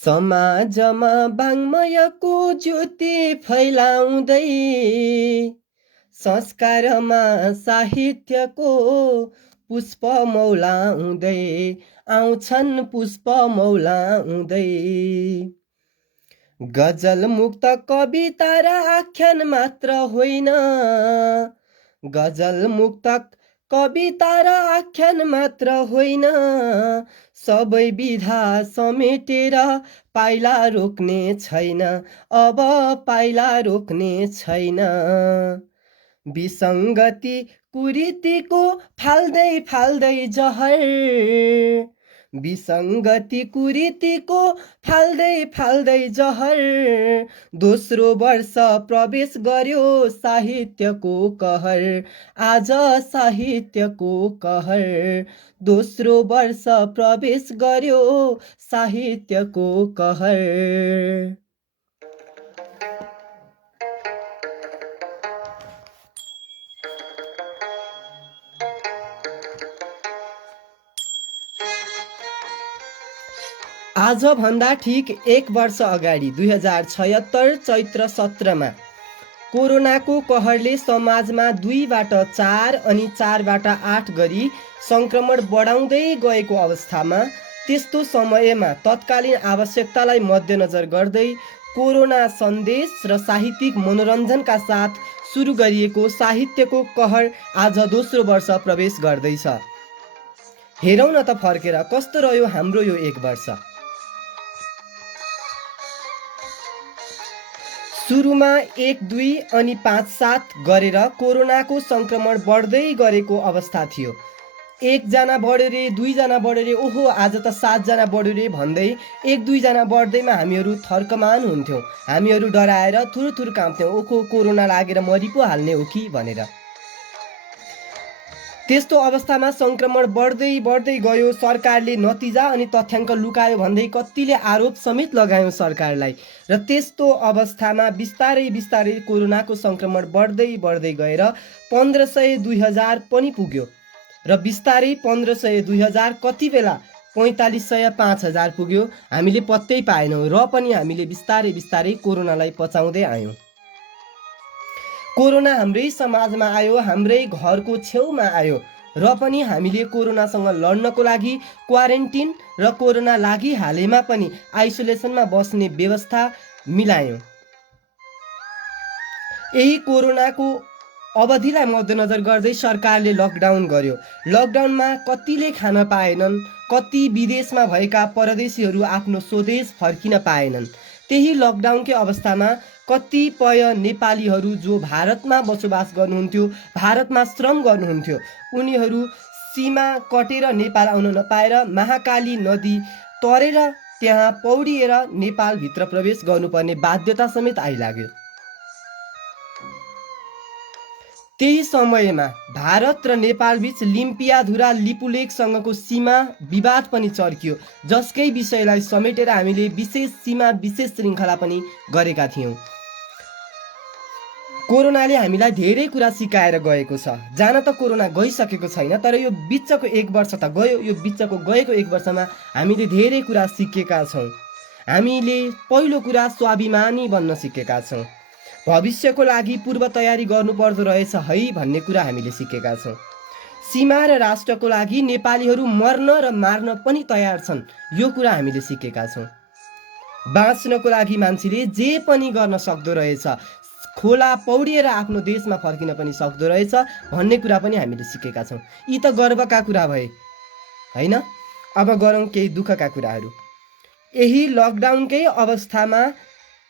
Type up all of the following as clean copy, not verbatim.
समाजमा वाङ्मयको ज्योति फैलाउँदै संस्कारमा साहित्यको पुष्प मौलाउँदै आउँछन् पुष्प मौलाउँदै। गजल मुक्त कविता र आख्यान मात्र होइन, गजल मुक्त कविता र आख्यान मात्र होइन, सबै विधा समेटेर पाइला रोक्ने छैन, अब पाइला रोक्ने छैन। विसङ्गति कुरीतिको फाल्दै फाल्दै जहर, विसङ्गति कुरीतिको फाल्दै फाल्दै जहर, दोस्रो वर्ष प्रवेश गर्यो साहित्यको कहर, आज साहित्यको कहर, दोस्रो वर्ष प्रवेश गर्यो साहित्यको कहर। आज भन्दा ठिक 1 वर्ष अगाडि 2076 चैत्र 17 मा कोरोनाको कहरले समाजमा 2बाट 4 अनि 4बाट 8 गरी संक्रमण बढाउँदै गएको अवस्थामा, त्यस्तो समयमा तत्कालीन आवश्यकतालाई मध्यनजर गर्दै कोरोना सन्देश र साहित्यिक मनोरञ्जनका साथ सुरु गरिएको साहित्यको कहर आज दोस्रो वर्ष प्रवेश गर्दैछ। हेरौँ न त फर्केर कस्तो रह्यो हाम्रो यो 1 वर्ष। सुरुमा 1, 2 अनि 5, 7 गरेर कोरोनाको संक्रमण बढ्दै गरेको अवस्था थियो। 1 जना बढ्यो रे, 2 जना बढ्यो रे, ओहो आज त 7 जना बढ्यो रे भन्दै 1, 2 जना बढ्दैमा हामीहरू थर्कमान हुन्थ्यौँ। हामीहरू डराएर थुरथुर काँप्थ्यौँ, ओखो कोरोना लागेर मरि पो हाल्ने हो कि भनेर। त्यस्तो अवस्थामा संक्रमण बढ्दै बढ्दै गयो। सरकारले नतिजा अनि तथ्याङ्क लुकायो भन्दै कतिले आरोप समेत लगायो सरकारलाई। र त्यस्तो अवस्थामा बिस्तारै बिस्तारै कोरोनाको संक्रमण बढ्दै बढ्दै गएर 1500 2000 पनि पुग्यो र बिस्तारै 1500 2000 कति बेला 4500 5000 पुग्यो। हामीले पत्तै पाएनौँ र पनि हामीले बिस्तारै बिस्तारै कोरोनालाई पचाउँदै आयौँ। कोरोना हाम्रै समाजमा आयो, हाम्रै घरको छेउमा आयो र पनि हामीले कोरोनासँग लड्नको लागि क्वारेन्टिन र कोरोना लागिहालेमा पनि आइसोलेसनमा बस्ने व्यवस्था मिलायौँ। यही कोरोनाको अवधिलाई मध्यनजर गर्दै सरकारले लकडाउन गर्यो। लकडाउनमा कतिले खान पाएनन्, कति विदेशमा भएका परदेशीहरू आफ्नो स्वदेश फर्किन पाएनन्। त्यही लकडाउनकै अवस्थामा कतिपय नेपालीहरू जो भारतमा बसोबास गर्नुहुन्थ्यो, भारतमा श्रम गर्नुहुन्थ्यो, उनीहरू सीमा कटेर नेपाल आउन नपाएर महाकाली नदी तरेर त्यहाँ पौडिएर नेपालभित्र प्रवेश गर्नुपर्ने बाध्यता समेत आइलाग्यो। त्यही समयमा भारत र नेपालबीच लिम्पियाधुरा लिपुलेखसँगको सीमा विवाद पनि चर्कियो, जसकै विषयलाई समेटेर हामीले विशेष सीमा विशेष श्रृङ्खला पनि गरेका थियौँ। कोरोनाले हामीलाई धेरै कुरा सिकाएर गएको छ। जान त कोरोना गइसकेको छैन, तर यो बिचको 1 वर्ष त गयो। यो बिचको गएको 1 वर्षमा हामीले धेरै कुरा सिकेका छौँ। हामीले पहिलो कुरा स्वाभिमानी बन्न सिकेका छौँ। भविष्यको लागि पूर्व तयारी गर्नुपर्दो रहेछ है भन्ने कुरा हामीले सिकेका छौँ। सीमा र राष्ट्रको लागि नेपालीहरू मर्न र मार्न पनि तयार छन्, यो कुरा हामीले सिकेका छौँ। बाँच्नको लागि मान्छेले जे पनि गर्न सक्दो रहेछ, खोला पौडिएर आफ्नो देशमा फर्किन पनि सक्दो रहेछ भन्ने कुरा पनि हामीले सिकेका छौँ। यी त गर्वका कुरा भए होइन। अब गरौँ केही दुःखका कुराहरू। यही लकडाउनकै अवस्थामा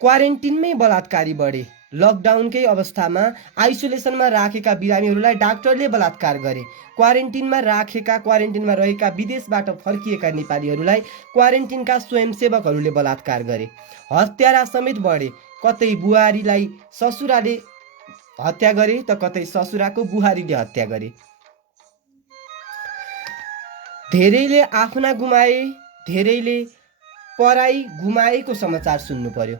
क्वारेन्टिनमै बलात्कारी बढे। लकडाउनकै अवस्थामा आइसोलेसनमा राखेका बिरामीहरूलाई डाक्टरले बलात्कार गरे। क्वारेन्टिनमा रहेका विदेशबाट फर्किएका नेपालीहरूलाई क्वारेन्टिनका स्वयंसेवकहरूले बलात्कार गरे। हत्यारा समेत बढे। कतै बुहारीलाई ससुराले हत्या गरे त कतै ससुराको बुहारीले हत्या गरे। धेरैले आफ्ना गुमाए, धेरैले पराई गुमाएको समाचार सुन्नु पर्यो।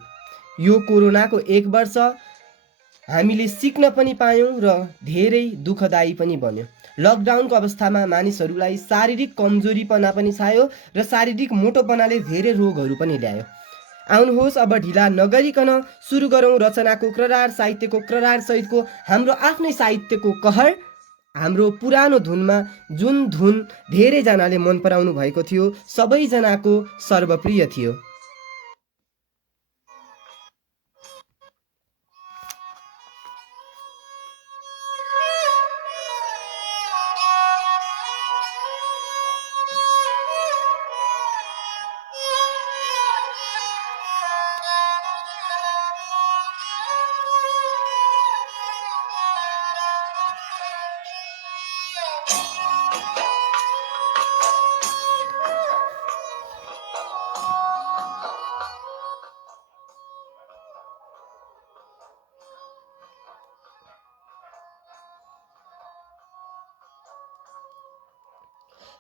यो कोरोनाको 1 वर्ष हामीले सिक्न पनि पायौँ र धेरै दुःखदायी पनि बन्यो। लकडाउनको अवस्थामा मानिसहरूलाई शारीरिक कमजोरीपना पनि छायो र शारीरिक मोटोपनाले धेरै रोगहरू पनि ल्यायो। आउनुहोस् अब ढिला नगरिकन सुरु गरौँ रचनाको क्ररार, साहित्यको क्ररार सहितको हाम्रो आफ्नै साहित्यको कहर। हाम्रो पुरानो धुनमा जुन धुन धेरैजनाले मन पराउनु भएको थियो, सबैजनाको सर्वप्रिय थियो।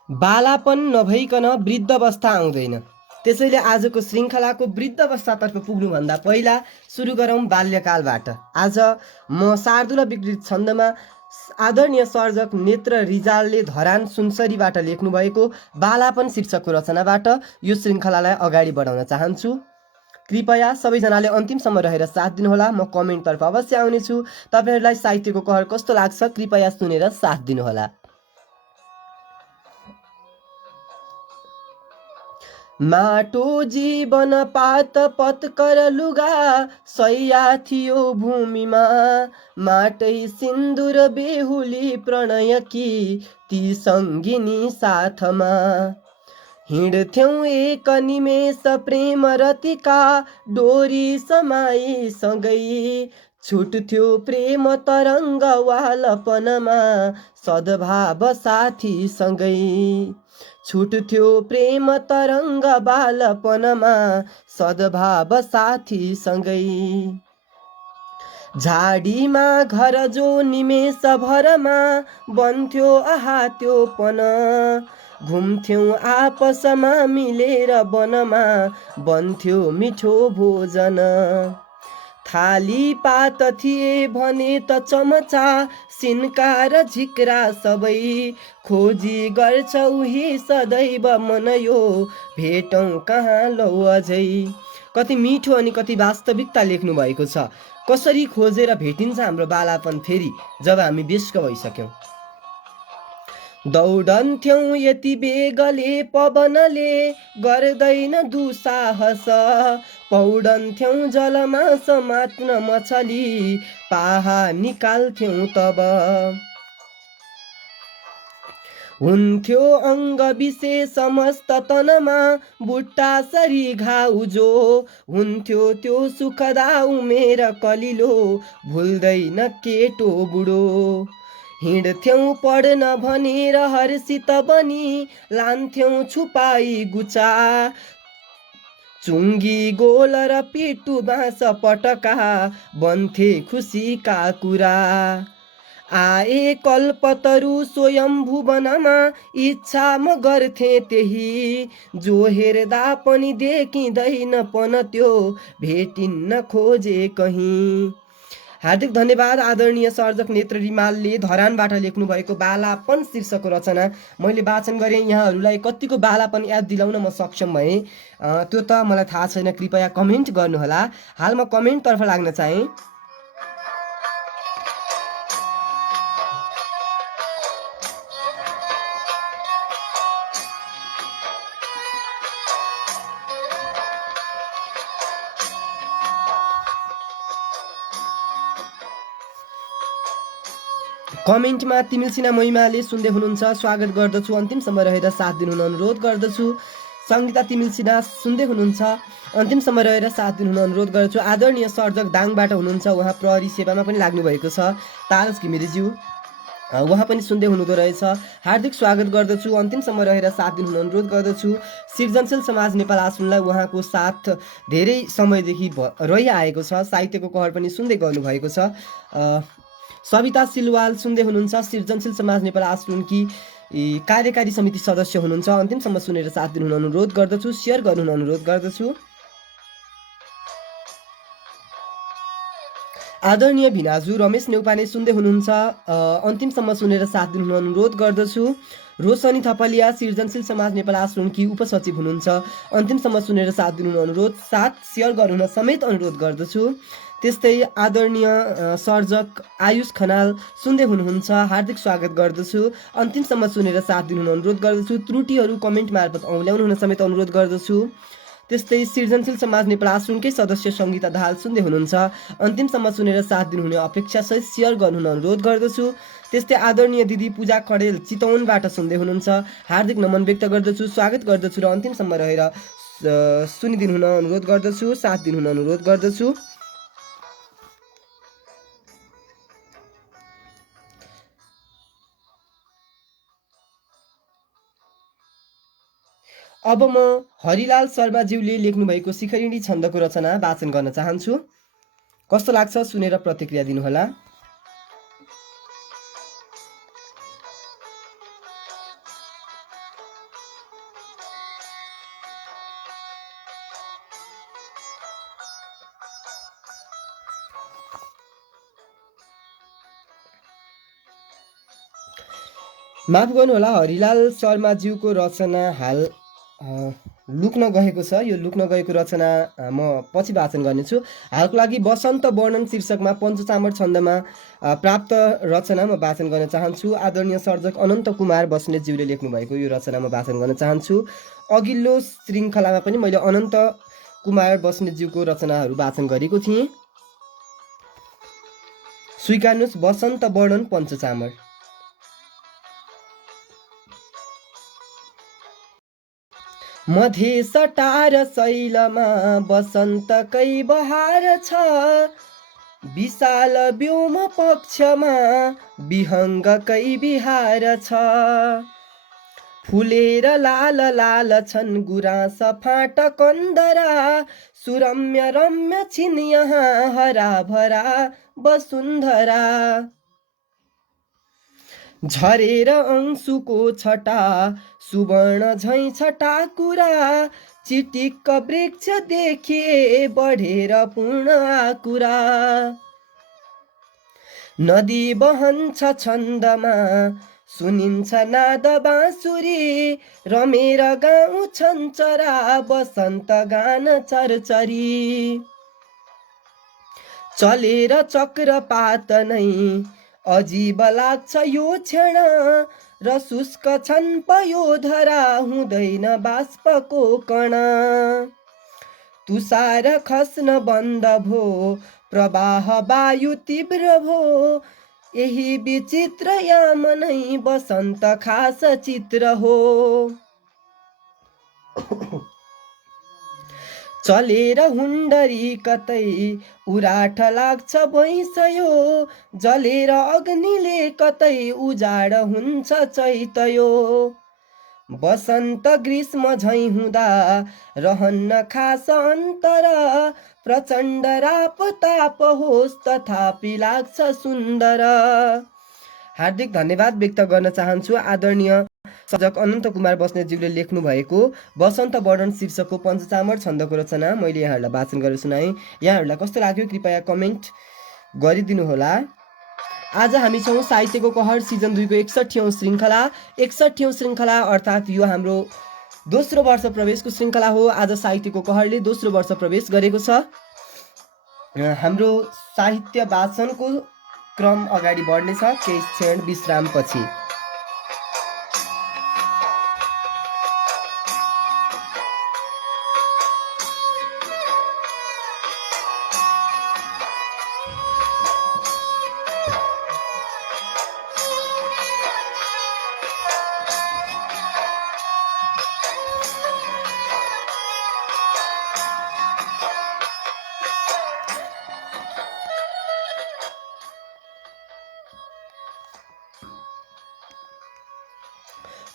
बालापन नभइकन वृद्धावस्था आउँदैन। त्यसैले आजको श्रृङ्खलाको वृद्धावस्थातर्फ पुग्नुभन्दा पहिला सुरु गरौँ बाल्यकालबाट। आज म शार्दुल विकृत छन्दमा आदरणीय सर्जक नेत्र रिजालले धरान सुनसरीबाट लेख्नुभएको बालापन शीर्षकको रचनाबाट यो श्रृङ्खलालाई अगाडि बढाउन चाहन्छु। कृपया सबैजनाले अन्तिमसम्म रहेर साथ दिनुहोला। म कमेन्टतर्फ अवश्य आउनेछु। तपाईँहरूलाई साहित्यको कहर कस्तो लाग्छ कृपया सुनेर साथ दिनुहोला। माटो जीवन पात पत्कर लुगा सैया थियो भूमिमा, माटै सिन्दुर बेहुली प्रणय कि ती सङ्गिनी साथमा। हिँड्थ्यौँ एक निमेष प्रेम रतिका डोरी समाई सँगै, छुट्थ्यो प्रेम तरङ्ग वालपनमा सद्भाव साथी सँगै। छुट्थ्यो प्रेम तरङ्ग बालपनमा सद्भाव साथी सँगै। झाडीमा घर जो निमेष भरमा बन्थ्यो आहात्योपन, घुम्थ्यौँ आपसमा मिलेर वनमा बन्थ्यो मिठो भोजन। थाली पात थिए भने त चमचा सिन्का र झिक्रा सबै, खोजी गर्छ उही सदैव मन यो भेटौँ कहाँ लौ अझै। कति मिठो अनि कति वास्तविकता लेख्नु भएको छ। कसरी खोजेर भेटिन्छ हाम्रो बालापन फेरि जब हामी व्यस्क भइसक्यौँ। दौडन्थ्यौँ यति बेगले पवनले गर्दैन दुसाहस, पौडन्थ्यौँ जलमा समात्न मछली पाहा निकाल्थ्यौँ तब। हुन्थ्यो अङ्ग विशेष समस्त तनमा बुट्टा सरी घाउ जो, हुन्थ्यो त्यो सुखदा उमेर कलिलो भुल्दैन केटो बुढो। हिँड्थ्यौँ पढ्न भनेर हर्षित बनी लान्थ्यौँ छुपाई गुचा, चुङ्गी गोल र पिटु बाँस पटका बन्थे खुसीका कुरा। आए कल्पतरु स्वयं भुवनमा इच्छा म गर्थे त्यही, जो हेर्दा पनि देखिँदैन पन त्यो भेटिन्न खोजे कहीँ। हार्दिक धन्यवाद आदरणीय सर्जक नेत्र रिमालले धरानबाट लेख्नु भएको बालापन शीर्षकको रचना मैले वाचन गरेँ। यहाँहरूलाई कतिको बालापन याद दिलाउन म सक्षम भएँ त्यो त मलाई थाहा छैन। कृपया कमेन्ट गर्नुहोला। हाल म कमेन्टतर्फ लाग्न चाहेँ। कमेन्टमा तिमिल्सिना महिमाले सुन्दै हुनुहुन्छ, स्वागत गर्दछु। अन्तिमसम्म रहेर साथ दिनुहुन अनुरोध गर्दछु। सङ्गीता तिमिल्सिना सुन्दै हुनुहुन्छ, अन्तिमसम्म रहेर साथ दिनुहुन अनुरोध गर्दछु। आदरणीय सर्जक दाङबाट हुनुहुन्छ, उहाँ प्रहरी सेवामा पनि लाग्नु भएको छ। तारस घिमिरेज्यू उहाँ पनि सुन्दै हुनुहुँदो रहेछ, हार्दिक स्वागत गर्दछु। अन्तिमसम्म रहेर साथ दिनुहुन अनुरोध गर्दछु। सृजनशील समाज नेपाल आश्रमलाई उहाँको साथ धेरै समयदेखि रहिआएको छ। साहित्यको कहर पनि सुन्दै गर्नुभएको छ। सविता सिलवाल सुन्दै हुनुहुन्छ, सृजनशील समाज नेपाल आश्रमकी कार्यकारी समिति सदस्य हुनुहुन्छ। अन्तिमसम्म सुनेर साथ दिनुहुन अनुरोध गर्दछु, सेयर गर्नुहुन अनुरोध गर्दछु। आदरणीय भिनाजु रमेश नेउपाने सुन्दै हुनुहुन्छ, अन्तिमसम्म सुनेर साथ दिनुहुन अनुरोध गर्दछु। रोशनी थपलिया सृजनशील समाज नेपाल आश्रमकी उपसचिव हुनुहुन्छ। अन्तिमसम्म सुनेर साथ दिनु अनुरोध, साथ सेयर गर्नुहुन समेत अनुरोध गर्दछु। त्यस्तै आदरणीय सर्जक आयुष खनाल सुन्दै हुनुहुन्छ, हार्दिक स्वागत गर्दछु। अन्तिमसम्म सुनेर साथ दिनुहुन अनुरोध गर्दछु। त्रुटिहरू कमेन्ट मार्फत औँल्याउनु हुन समेत अनुरोध गर्दछु। त्यस्तै सृजनशील समाज नेपाल आश्रमकै सदस्य सङ्गीता दाहाल सुन्दै हुनुहुन्छ, अन्तिमसम्म सुनेर साथ दिनुहुने अपेक्षासहित सेयर गर्नुहुन अनुरोध गर्दछु। त्यस्तै आदरणीय दिदी पूजा खडेल चितवनबाट सुन्दै हुनुहुन्छ, हार्दिक नमन व्यक्त गर्दछु, स्वागत गर्दछु र अन्तिमसम्म रहेर सुनिदिनुहुन अनुरोध गर्दछु, साथ दिनुहुन अनुरोध गर्दछु। अब म हरिलाल शर्माज्यूले लेख्नुभएको शिखरिणी छन्दको रचना वाचन गर्न चाहन्छु। कस्तो लाग्छ सुनेर प्रतिक्रिया दिनुहोला। माफ गर्नुहोला, हरिलाल शर्माज्यूको रचना हाल लुक्न गएको छ। यो लुक्न गएको रचना म पछि वाचन गर्नेछु। हालको लागि बसन्त वर्णन शीर्षकमा पञ्चचामर छन्दमा प्राप्त रचना म वाचन गर्न चाहन्छु। आदरणीय सर्जक अनन्त कुमार बस्नेतज्यूले लेख्नुभएको यो रचना म वाचन गर्न चाहन्छु। अघिल्लो श्रृङ्खलामा पनि मैले अनन्त कुमार बस्नेतज्यूको रचनाहरू वाचन गरेको थिएँ। स्वीकार्नुहोस्, बसन्त वर्णन पञ्चचामर। मधेस टार शैलमा बसन्तकै बहार छ, विशाल व्योम पक्षमा विहङ्गकै बिहार छ। फुलेर लाल लाल छन् गुराँस फाँट कन्दरा, सुरम्य रम्य छिन् यहाँ हरा भरा वसुन्धरा। झरेर अंशुको छटा सुवर्ण झैँ छटा कुरा, चिटिक्क वृक्ष देखिए बढेर पूर्ण आकुरा। नदी बहन्छ छन्दमा सुनिन्छ नाद बाँसुरी, रमेर गाउँछन् चरा बसन्त गान चरचरी। चलेर चक्रपात नै अजीब लाग्छ यो क्षण, र शुष्क छन् पयोधरा हुँदैन बाष्पको कण। तुषार खस्न बन्द भो प्रवाह वायु तीव्र भो, यही विचित्र याम नै बसन्त खास चित्र हो। चलेर हुन्डरी कतै उराठ लाग्छ भैँसयो, जलेर अग्निले कतै उजाड हुन्छ चैतयो। बसन्त ग्रीष्म झैँ हुँदा रहन्न खास अन्तर, प्रचण्ड राप ताप होस् तथापि लाग्छ सुन्दर। हार्दिक धन्यवाद व्यक्त गर्न चाहन्छु आदरणीय सर्जक अनन्त कुमार बस्नेतज्यूले लेख्नु भएको बसन्त वर्णन शीर्षकको पञ्चचामर छन्दको रचना मैले यहाँहरूलाई वाचन गरेर सुनाएँ। यहाँहरूलाई कस्तो लाग्यो कृपया कमेन्ट गरिदिनुहोला। आज हामी छौँ साहित्यको कहर सिजन 2 को 61औं श्रृङ्खला। 61औं श्रृङ्खला अर्थात् यो हाम्रो दोस्रो वर्ष प्रवेशको श्रृङ्खला हो। आज साहित्यको कहरले दोस्रो वर्ष प्रवेश गरेको छ। हाम्रो साहित्य वाचनको क्रम अगाडि बढ्नेछ केही क्षण विश्रामपछि।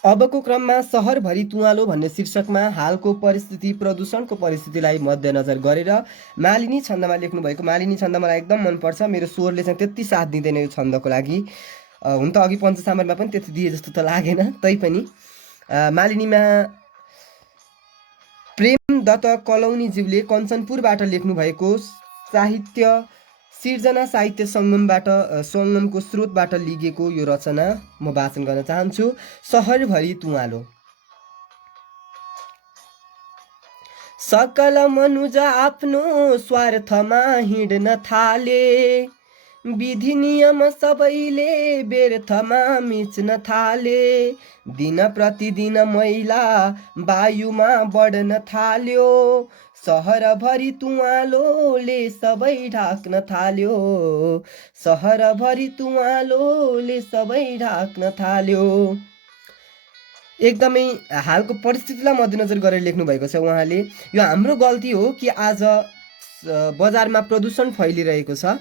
अबको क्रममा सहरभरि तुवालो भन्ने शीर्षकमा हालको परिस्थिति प्रदूषणको परिस्थितिलाई मध्यनजर गरेर मालिनी छन्दमा लेख्नु भएको। मालिनी छन्द मलाई एकदम मनपर्छ। मेरो स्वरले चाहिँ त्यति साथ दिँदैन यो छन्दको लागि। हुन त अघि पञ्चचामरमा पनि त्यति दिए जस्तो त लागेन, तैपनि मालिनीमा प्रेम दत्त कलौनीज्यूले कञ्चनपुरबाट लेख्नु भएको साहित्य सिर्जना साहित्य सङ्गमको स्रोतबाट लिगिएको यो रचना म वाचन गर्न चाहन्छु। सहरभरि तुवालो। सकल मनुज आफ्नो स्वार्थमा हिँड्न थाले, विधि नियम सबैले व्यर्थमा मिच्न थाले, दिन प्रतिदिन मैला वायुमा बढ्न थाल्यो, सहरभरि तुवालोले सबै ढाक्न थाल्यो, सहरभरि तुवालोले सबै ढाक्न थाल्यो। एकदमै हालको परिस्थितिलाई मध्यनजर गरेर लेख्नु भएको छ उहाँले। यो हाम्रो गल्ती हो कि आज बजारमा प्रदूषण फैलिरहेको छ।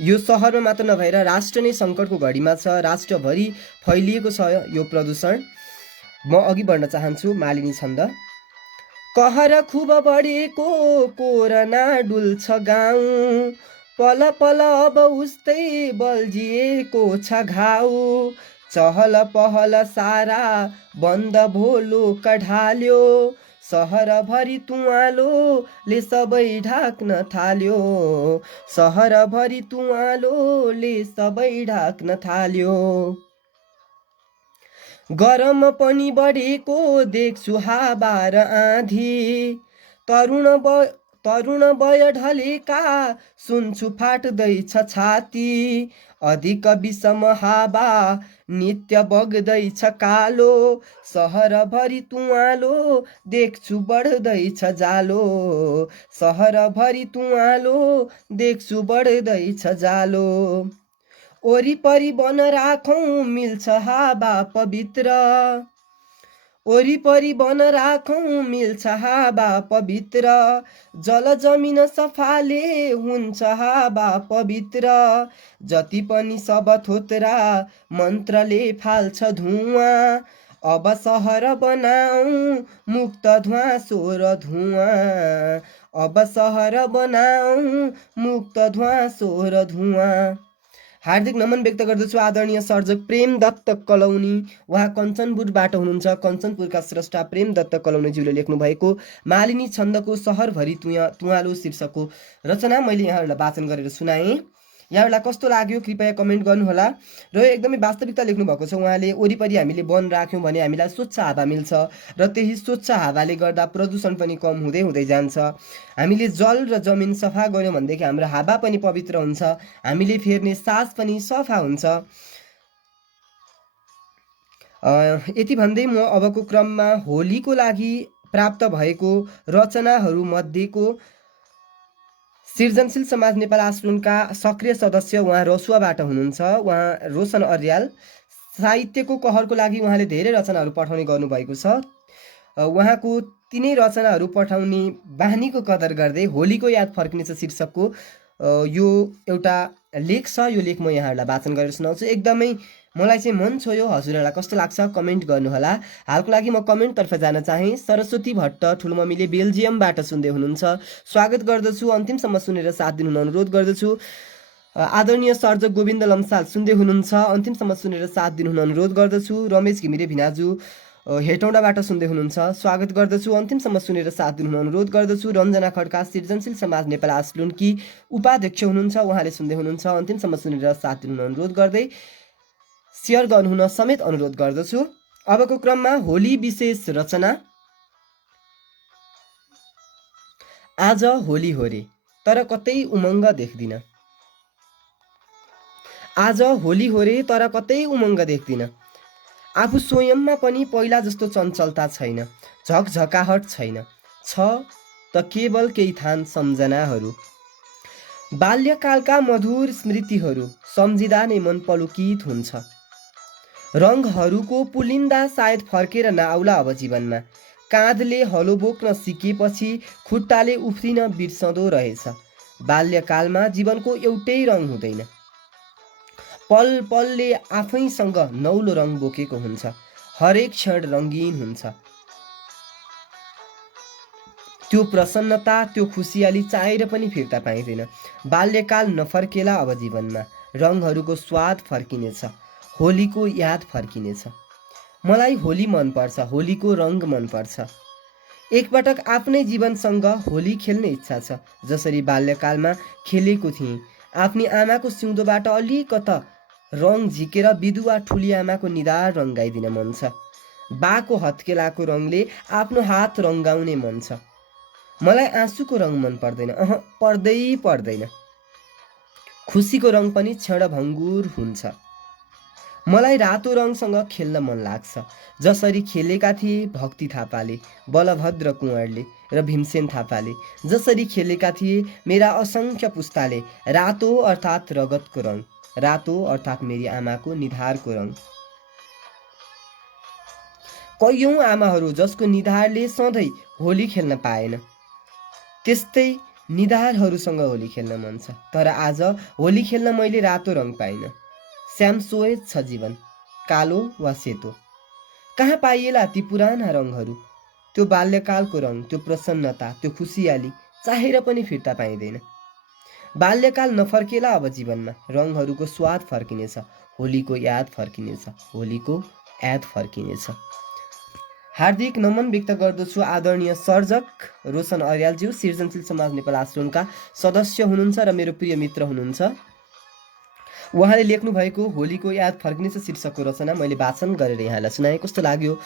यो सहरमा मात्र नभएर राष्ट्र नै सङ्कटको घडीमा छ, राष्ट्रभरि फैलिएको छ यो प्रदूषण। म अघि बढ्न चाहन्छु। मालिनी छन्द। कहर खुब बढेको कोरोना डुल्छ गाउँ, पल पल अब उस्तै बल्झिएको छ घाउ, चहल पहल सारा बन्द भोलो कढाल्यो, सहरभरि तुवालोले सबै ढाक्न थाल्यो, सहरभरि तुवालोले सबै ढाक्न थाल्यो। गरम पनि बढेको देख्छु हावा र आँधी, तरुण वय ढलेका सुन्छु फाट्दैछ छाती, अधिक विषम हावा नित्य बग्दैछ कालो, सहरभरि तुवालो देख्छु बढ्दैछ जालो, सहरभरि तुवालो देख्छु बढ्दैछ जालो। वरिपरि वन राखौँ मिल्छ हावा पवित्र, वरिपरि वन राखौँ मिल्छ हावा पवित्र, जल जमिन सफाले हुन्छ हावा पवित्र, जति पनि सब थोत्रा मन्त्रले फाल्छ धुवाँ, अब सहर बनाऊ मुक्त ध्वाँसो र धुवाँ, अब सहर बनाऊ मुक्त ध्वाँसो र धुवाँ। हार्दिक नमन व्यक्त गर्दछु आदरणीय सर्जक प्रेम दत्त कलौनी। उहाँ कञ्चनपुरबाट हुनुहुन्छ। कञ्चनपुरका स्रष्टा प्रेम दत्त कलौनीज्यूले लेख्नु भएको मालिनी छन्दको सहरभरि तुवालो शीर्षकको रचना मैले यहाँहरूलाई वाचन गरेर सुनाएँ। यहाँहरूलाई कस्तो लाग्यो कृपया कमेन्ट गर्नुहोला। र एकदमै वास्तविकता लेख्नु भएको छ उहाँले। वरिपरि हामीले वन राख्यौँ भने हामीलाई स्वच्छ हावा मिल्छ र त्यही स्वच्छ हावाले गर्दा प्रदूषण पनि कम हुँदै हुँदै जान्छ। हामीले जल र जमिन सफा गऱ्यौँ भनेदेखि हाम्रो हावा पनि पवित्र हुन्छ, हामीले फेर्ने सास पनि सफा हुन्छ। यति भन्दै म अबको क्रममा होलीको लागि प्राप्त भएको रचनाहरू मध्येको सृजनशील समाज नेपाल आश्रमका सक्रिय सदस्य उहाँ रसुवाबाट हुनुहुन्छ, उहाँ रोशन अर्याल। साहित्यको कहरको लागि उहाँले धेरै रचनाहरू पठाउने गर्नुभएको छ। उहाँको तिनै रचनाहरू पठाउने बानीको कदर गर्दै होलीको याद फर्किनेछ शीर्षकको यो एउटा लेख छ। यो लेख म यहाँहरूलाई वाचन गरेर सुनाउँछु। एकदमै मलाई चाहिँ मन छोयो। हजुरहरूलाई कस्तो लाग्छ कमेन्ट गर्नुहोला। हालको लागि म कमेन्टतर्फ जान चाहेँ। सरस्वती भट्ट ठुलोमम्मीले बेल्जियमबाट सुन्दै हुनुहुन्छ, स्वागत गर्दछु। अन्तिमसम्म सुनेर साथ दिनुहुन अनुरोध गर्दछु। आदरणीय सर्जक गोविन्द लम्साल सुन्दै हुनुहुन्छ, अन्तिमसम्म सुनेर साथ दिनुहुन अनुरोध गर्दछु। रमेश घिमिरे भिनाजु हेटौँडाबाट सुन्दै हुनुहुन्छ, स्वागत गर्दछु। अन्तिमसम्म सुनेर साथ दिनुहुन अनुरोध गर्दछु। रञ्जना खड्का सृजनशील समाज नेपाल आश्रमकी उपाध्यक्ष हुनुहुन्छ, उहाँले सुन्दै हुनुहुन्छ, अन्तिमसम्म सुनेर साथ दिनुहुन अनुरोध गर्दै सेयर गर्नुहुन समेत अनुरोध गर्दछु। अबको क्रममा होली विशेष रचना। आज होली हो रे तर कतै उमङ्ग देख्दिन, आज होली हो रे तर कतै उमङ्ग देख्दिन, आफू स्वयंमा पनि पहिला जस्तो चञ्चलता छैन, झकझकाहट छैन, छ त केवल केही थान सम्झनाहरू, बाल्यकालका मधुर स्मृतिहरू सम्झिँदा नै मन पलुकित हुन्छ। रङहरूको पुलिन्दा सायद फर्केर नआउला अब जीवनमा, काँधले हलो बोक्न सिकेपछि खुट्टाले उफ्रिन बिर्सँदो रहेछ। बाल्यकालमा जीवनको एउटै रङ हुँदैन, पल पलले आफैसँग नौलो रङ बोकेको हुन्छ, हरेक क्षण रङ्गीन हुन्छ। त्यो प्रसन्नता त्यो खुसियाली चाहेर पनि फिर्ता पाइँदैन। बाल्यकाल नफर्केला अब जीवनमा, रङहरूको स्वाद फर्किनेछ, होलीको याद फर्किनेछ। मलाई होली मनपर्छ, होलीको रङ मनपर्छ। एकपटक आफ्नै जीवनसँग होली खेल्ने इच्छा छ, जसरी बाल्यकालमा खेलेको थिएँ। आफ्नी आमाको सिउँदोबाट अलिकता रङ झिकेर विधुवा ठुली आमाको निधार रङ्गाइदिन मन छ। बाको हत्केलाको रङले आफ्नो हात रङ्गाउने मन छ। मलाई आँसुको रङ मन पर्दैन, पर्दैन। खुसीको रङ पनि क्षणभङ्गुर हुन्छ। मलाई रातो रङसँग खेल्न मन लाग्छ, जसरी खेलेका थिए भक्ति थापाले, बलभद्र कुँवरले र भीमसेन थापाले। जसरी खेलेका थिए मेरा असङ्ख्य पुस्ताले। रातो अर्थात् रगतको रङ, रातो अर्थात् मेरी आमाको निधारको रङ। कैयौँ आमाहरू जसको निधारले सधैँ होली खेल्न पाएन, त्यस्तै निधारहरूसँग होली खेल्न मन छ। तर आज होली खेल्न मैले रातो रङ पाइनँ। श्यामसोय छ जीवन, कालो वा सेतो। कहाँ पाइएला ती पुराना रङहरू? त्यो बाल्यकालको रङ, त्यो प्रसन्नता, त्यो खुसियाली चाहेर पनि फिर्ता पाइँदैन। बाल्यकाल नफर्केला अब जीवनमा। रङहरूको स्वाद फर्किनेछ, होलीको याद फर्किनेछ, होलीको याद फर्किनेछ। हार्दिक नमन व्यक्त गर्दछु आदरणीय सर्जक रोशन अर्यालज्यू, सृजनशील समाज नेपाल आश्रमका सदस्य हुनुहुन्छ र मेरो प्रिय मित्र हुनुहुन्छ। उहाँले लेख्नु भएको होलीको याद फर्किनेछ शीर्षकको रचना मैले वाचन गरेर यहाँलाई सुनाएँ। कस्तो लाग्यो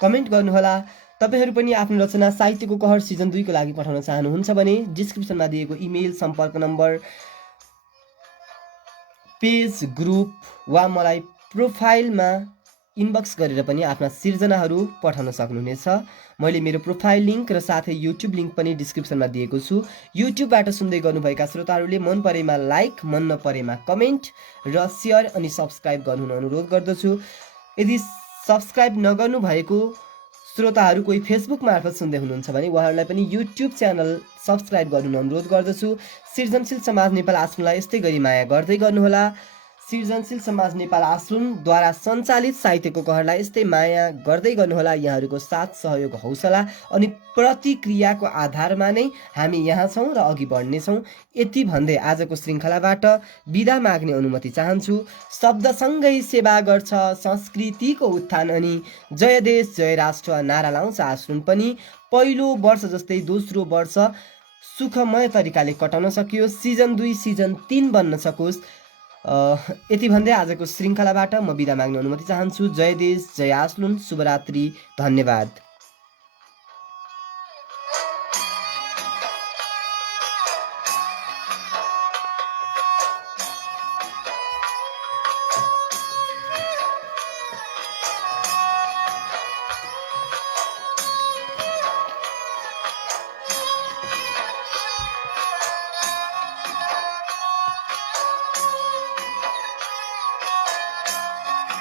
कमेन्ट गर्नुहोला। तपाईहरू पनि आफ्नो रचना साहित्यको कहर सिजन 2 को लागि पठाउन चाहनुहुन्छ भने डिस्क्रिप्सनमा दिएको इमेल, सम्पर्क नम्बर, पेज, ग्रुप वा मलाई प्रोफाइलमा इनबक्स गरेर पनि आफ्ना सिर्जनाहरू पठाउन सक्नुहुनेछ। मैले मेरो प्रोफाइल लिङ्क र साथै युट्युब लिङ्क पनि डिस्क्रिप्सनमा दिएको छु। युट्युबबाट सुन्दै गर्नुभएका श्रोताहरूले मन परेमा लाइक, मन नपरेमा कमेन्ट र सेयर अनि सब्सक्राइब गर्नुहुन अनुरोध गर्दछु। यदि सब्सक्राइब नगर्नु भएको श्रोताहरू कोही फेसबुक मार्फत सुन्दै हुनुहुन्छ भने उहाँहरूलाई पनि युट्युब च्यानल सब्सक्राइब गर्नुहुन अनुरोध गर्दछु। सृजनशील समाज नेपाल आश्रमलाई यस्तै गरी माया गर्दै गर्नुहोला। सृजनशील समाज नेपाल आश्रमद्वारा सञ्चालित साहित्यको कहरलाई यस्तै माया गर्दै गर्नुहोला। यहाँहरूको साथ, सहयोग, हौसला अनि प्रतिक्रियाको आधारमा नै हामी यहाँ छौँ र अघि बढ्नेछौँ। यति भन्दै आजको श्रृङ्खलाबाट बिदा माग्ने अनुमति चाहन्छु। शब्दसँगै सेवा गर्छ संस्कृतिको उत्थान अनि जय देश जय राष्ट्र नारा लाउँछ आश्रम पनि। पहिलो वर्ष जस्तै दोस्रो वर्ष सुखमय तरिकाले कटाउन सकियोस्, सिजन 2 सिजन 3 बन्न सकोस्। यति भन्दै आजको श्रृङ्खलाबाट म बिदा माग्ने अनुमति चाहन्छु। जय देश जय आश्लुन, शुभरात्रि, धन्यवाद।